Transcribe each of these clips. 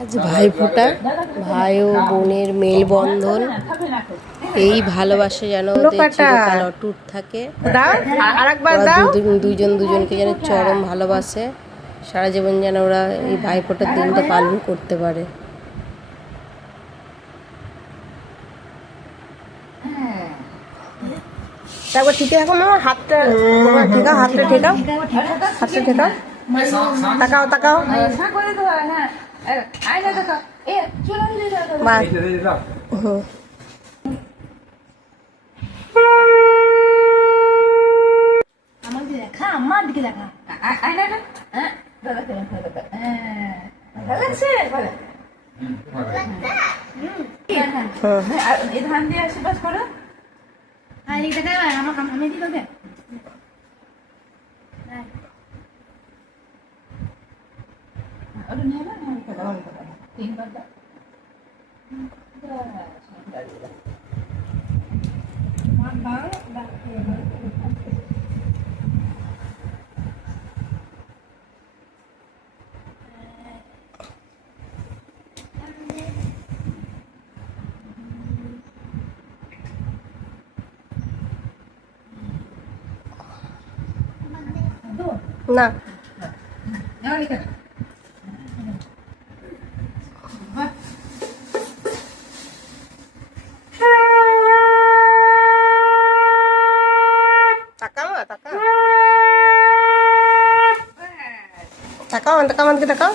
আজ ভাইফোঁটা, ভাই ও বোনের মেলবন্ধন। এই ভালোবাসা যেন ওদের চিরকাল অটুট থাকে। দুজন দুজনকে যেন চরম ভালোবাসে, সারা জীবন যেন ওরা এই ভাইফোঁটার দিনটা পালন করতে পারে। তারপর ঠিক থাকো মামা, হাতটা ঠেকাও, হাতটা ঠেকাও, হাতটা ঠেকাও, তাকাও তাকাও, আমার দিকে দেখা ধান দিয়ে আশীর্বাদ করো। আমি দিল না তাকাও, তাকাও আমাকে তাকাও।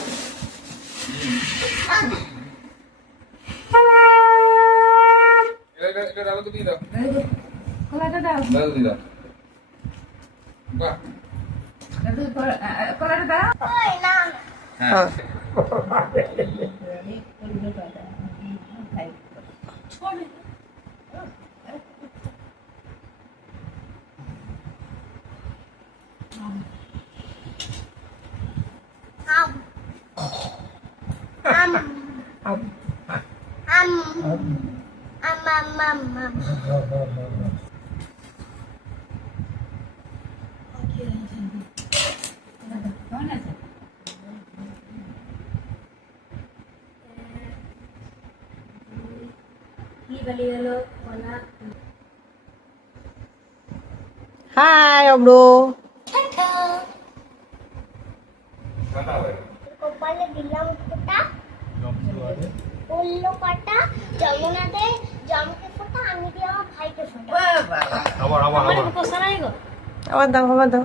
হাই অব্রো, কপালে দিলাম ফোঁটা, বললো কাটা, যমুনাতে জমকে ফোঁটা, আমি দিয়ে আমার ভাইকে ফোঁটা। আবার দাও, আবার দাও।